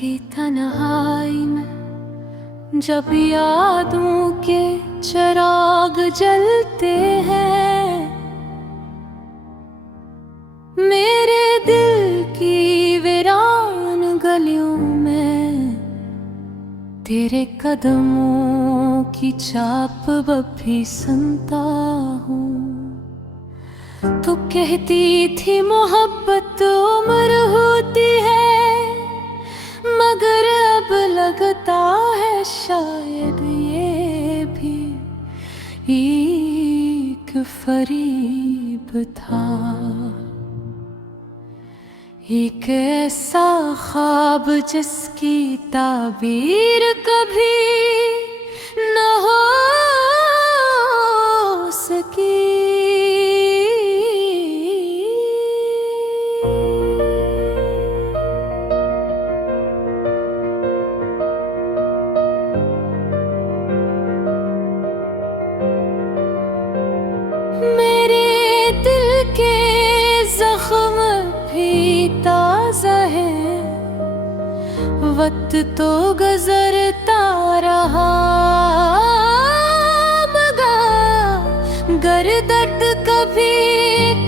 की तन्हाई में जब यादों के चिराग जलते हैं, मेरे दिल की वीरान गलियों में तेरे कदमों की छाप अब भी सुनता हूँ। तू कहती थी मोहब्बत उम्र होती है, मगर अब लगता है शायद ये भी एक फरेब था। एक ऐसा ख्वाब जिसकी ताबीर कभी न हो सकी। मेरे दिल के जख्म भी ताज़ा है, वक्त तो गुजरता रहा, मगर दर्द कभी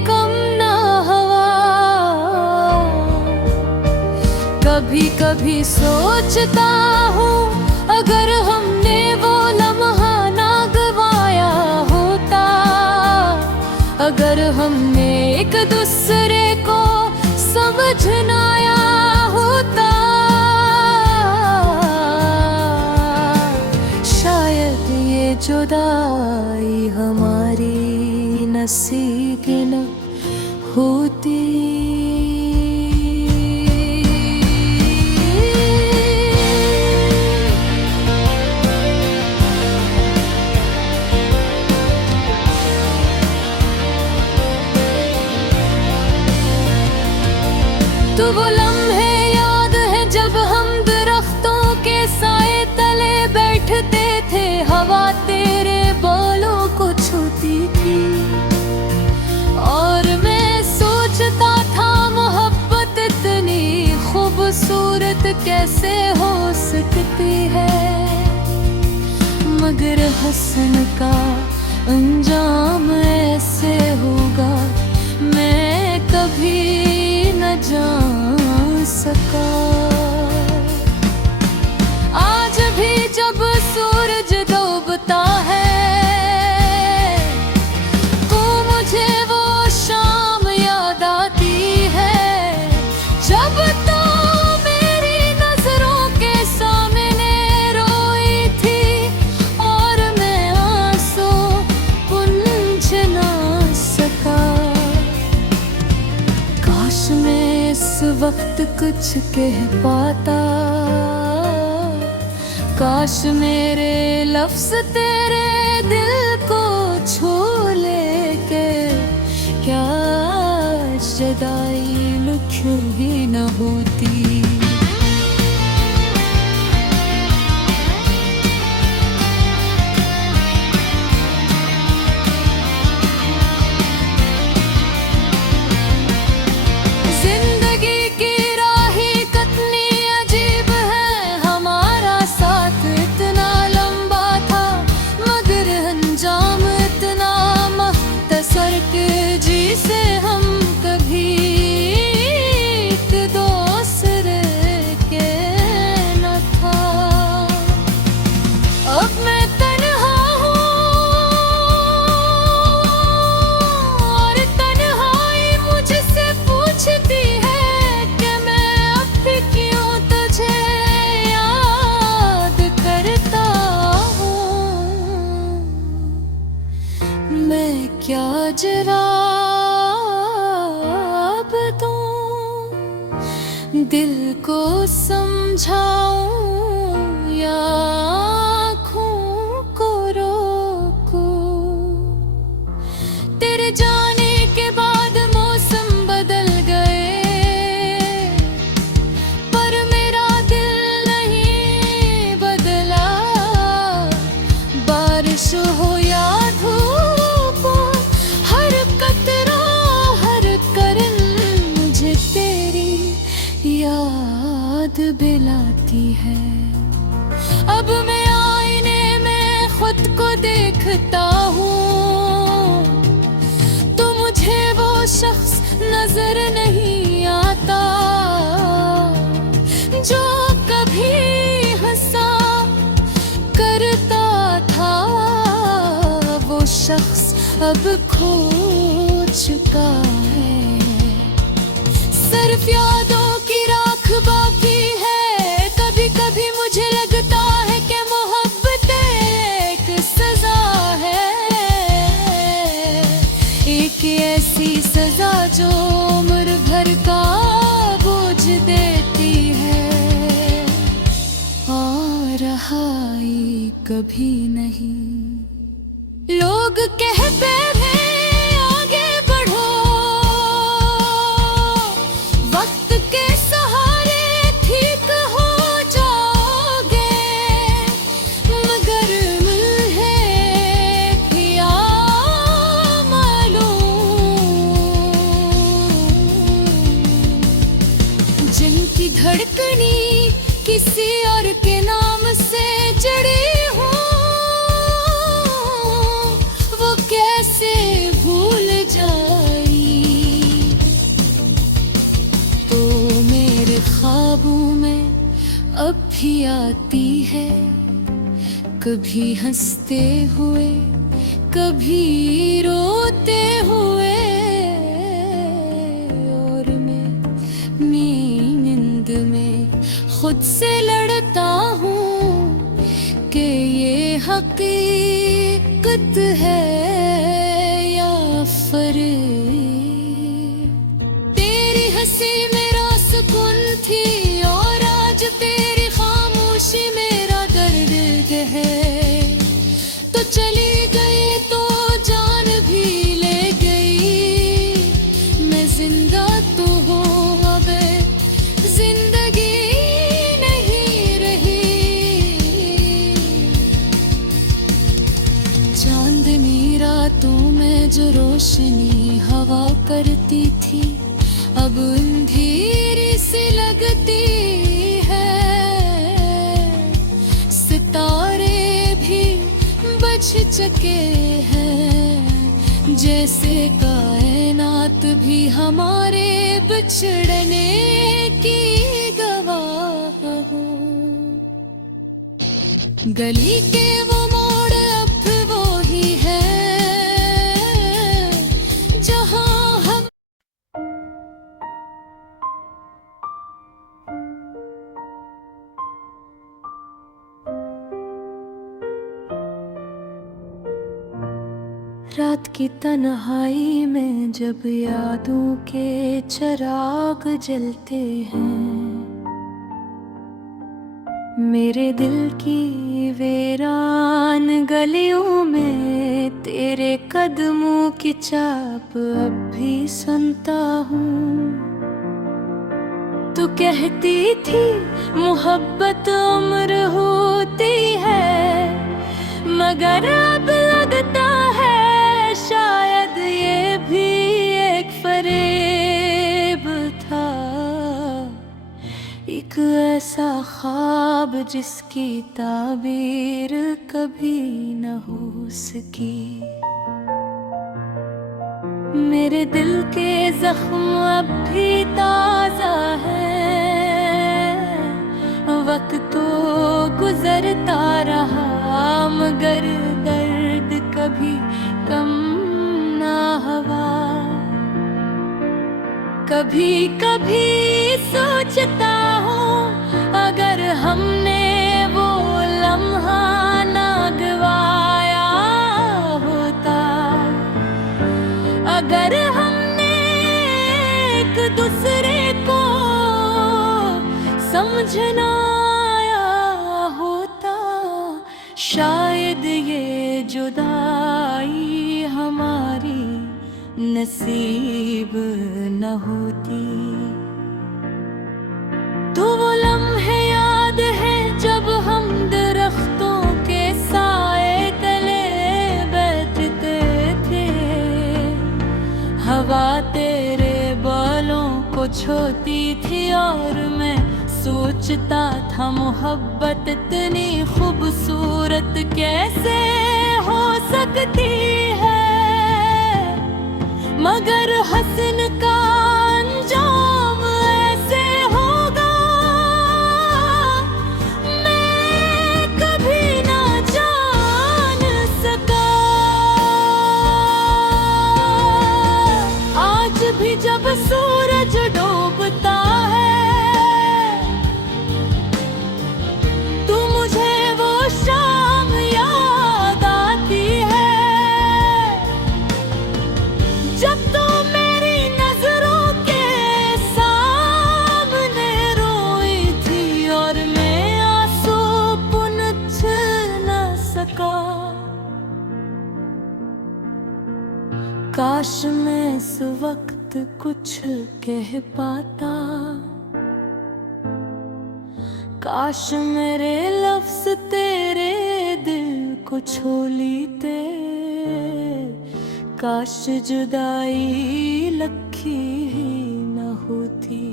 कम ना हुआ। कभी कभी सोचता हूँ अगर हमने वो लम्हा ना गवाया होता, अगर हमने एक दूसरे को समझनाया होता, शायद ये जुदाई हमारी नसीब न होती। तो वो लम्हे याद है जब हम दरख्तों के साए तले बैठते थे, हवा तेरे बालों को छूती थी और मैं सोचता था मोहब्बत इतनी खूबसूरत कैसे हो सकती है, मगर हसन का अंजाम ऐसे होगा मैं कभी न जान सका। आज भी जब सूरज डूबता है तो मुझे वो शाम याद आती है, जब तो मेरी नजरों के सामने रोई थी और मैं आंसू पूंछ ना सका। काश मैं इस वक्त कुछ कह पाता, काश मेरे लफ्ज़ तेरे दिल को छू लेके, क्या जुदाई लिखी ही न होती। जिसे हम कभी एक दूसरे होती है। अब मैं आईने में खुद को देखता हूँ तो मुझे वो शख्स नजर नहीं आता जो कभी हंसा करता था। वो शख्स अब खो चुका है, सिर्फ यादों की राख बाकी है। कभी कभी मुझे लगता है कि मोहब्बत एक सजा है, एक ऐसी सजा जो उम्र भर का बोझ देती है और रहाई कभी नहीं। लोग कहते हैं आगे बढ़ो, वक्त के सहारे ठीक हो जाओगे, मगर मुझे क्या मालूम जिनकी धड़कनी किसी और के नाम से जड़ी हो वो कैसे भूल जाई। तो मेरे ख्वाबों में अब भी आती है, कभी हंसते हुए कभी रोते हुए, और मैं नींद में खुद से लड़ता हूँ कि ये हकीकत है या फरेब। तेरी हंसी मेरा सुकून थी और आज तेरी खामोशी मेरा दर्द है। तो चली गई तो जान भी ले गई, मैं जिंदा तो हूँ अब जिंदगी नहीं रही। चांदनी रातों में जो रोशनी हवा करती थी अब अंधेरी सी लगती है। सितारे भी बच चुके हैं, जैसे कायनात भी हमारे बिछड़ने की गवाह हो। गली के वो मोड़ अब वो ही है जहाँ हम रात की तन्हाई में जब यादों के चिराग जलते हैं, मेरे दिल की वीरान गलियों में तेरे कदमों की चाप अब भी सुनता हूँ। तू कहती थी मोहब्बत उम्र होती है, मगर अब लगता है शायद ये भी एक फरेब था। एक ऐसा ख्वाब जिसकी ताबीर कभी न हो सकी। मेरे दिल के जख्म अब भी ताजा है, वक्त तो गुजरता रहा मगर दर्द कभी कम ना हुआ। कभी कभी सोचता हूँ अगर हमने वो लम्हा ना गवाया होता, अगर हमने एक दूसरे को समझना आया होता, शायद ये जुदाई हमारी नसीब न होती। तो वो लम्हे याद है जब हम दरख्तों के साए तले बैठते थे, हवा तेरे बालों को छूती थी और मैं सोचता था मोहब्बत इतनी खूबसूरत कैसे हो सकती है, मगर हसन का अंजाम ऐसे होगा मैं कभी ना जान सका। आज भी जब सूरज डूबता है तो मुझे वो शाम याद आती है, जब तो मेरी नजरों के सामने रोई थी और मैं आंसू पुनछ न सका। काश मैं इस वक्त कुछ कह पाता, काश मेरे लफ्ज तेरे दिल को छू लेते, काश जुदाई लखी ही न होती।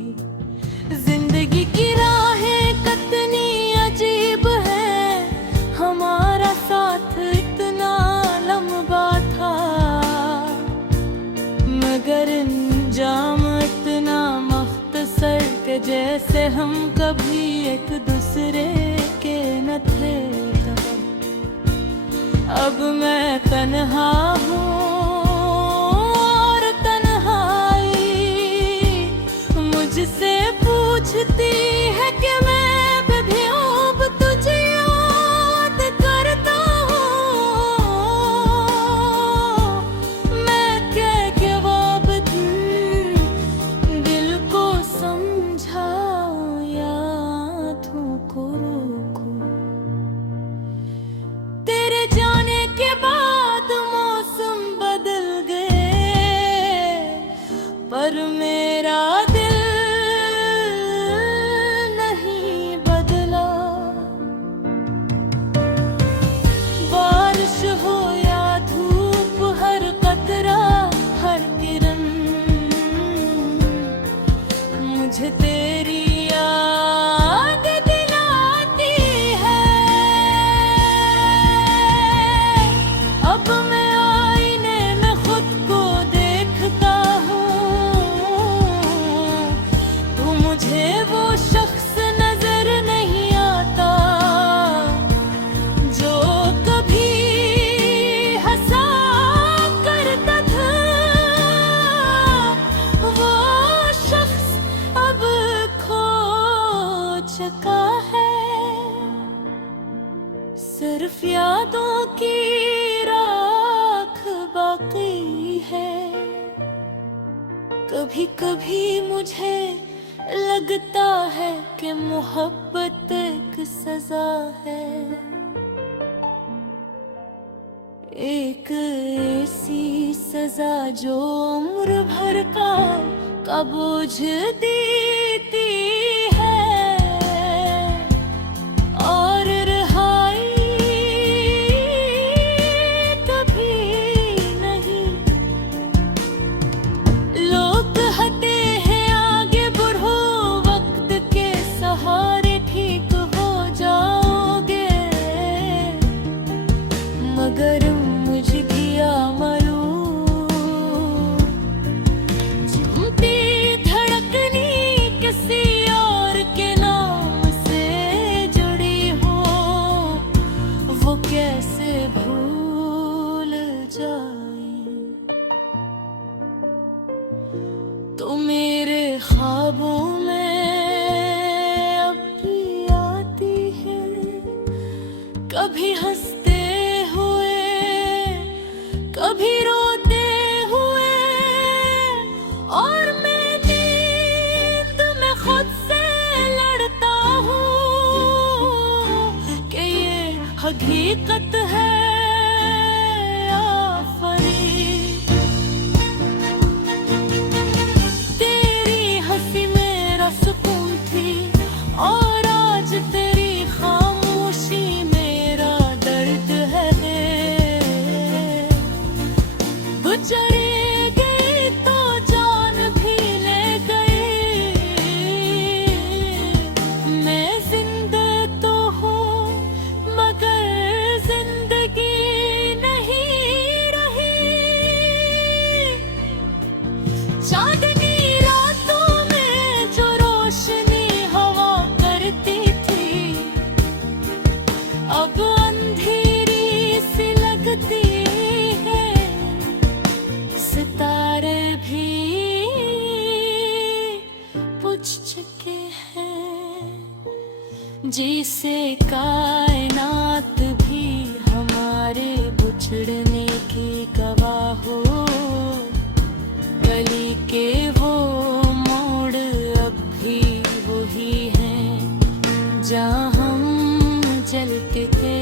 जिंदगी की राहें कितनी अजीब है, हमारा साथ इतना लंबा था मगर अंजाम इतना मुख्तसर के जैसे हम कभी एक दूसरे के न थे। अब मैं तन्हा हूँ और तन्हाई मुझसे पूछती है कि मैं भी अब तुझे याद करता हूँ। मैं क्या जवाब दूँ, दिल को समझाऊँ या आँखों को रोकूँ। तेरे जाने के बाद मौसम बदल गए पर मेरा दिल नहीं बदला। बारिश हो या धूप, हर कतरा हर किरण मुझे तेरी याद दिलाती है। अब मैं आईने में खुद को देखता हूँ तो मुझे वो शख्स नजर नहीं आता जो कभी हंसा करता था। वो शख्स अब खो चुका है, सिर्फ यादों की राख बाकी है। कभी कभी मुझे लगता है कि मोहब्बत एक सजा है, एक ऐसी सजा जो उम्र भर का बोझ देती है और रिहाई कभी नहीं। लोग हटे हैं आगे बढ़ो, वक्त के सहारे ठीक हो जाओगे, मगर मुझे किया मालूम चिमटी धड़कनी किसी और के नाम से जुड़ी हो, वो कैसे भूल जाए। तो मेरे ख्वाबों में अब भी आती है, कभी हंसते हुए कभी रोते हुए, और मैं नींद में खुद से लड़ता हूँ कि ये हकीकत है या फरेब। तेरी हंसी मेरा सुकून थी और आज तेरी खामोशी मेरा दर्द है। गुजरे गई तो जान भी ले गई, चांदनी रातों में जो रोशनी हवा करती थी, अब अंधेरी सी लगती है। सितारे भी बुझ चुके हैं, जिसे कायनात भी हमारे बिछड़ने की गवाह हो। गली के वो मोड़ अब भी वही हैं जहाँ हम चलते थे,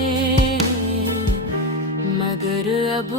मगर अब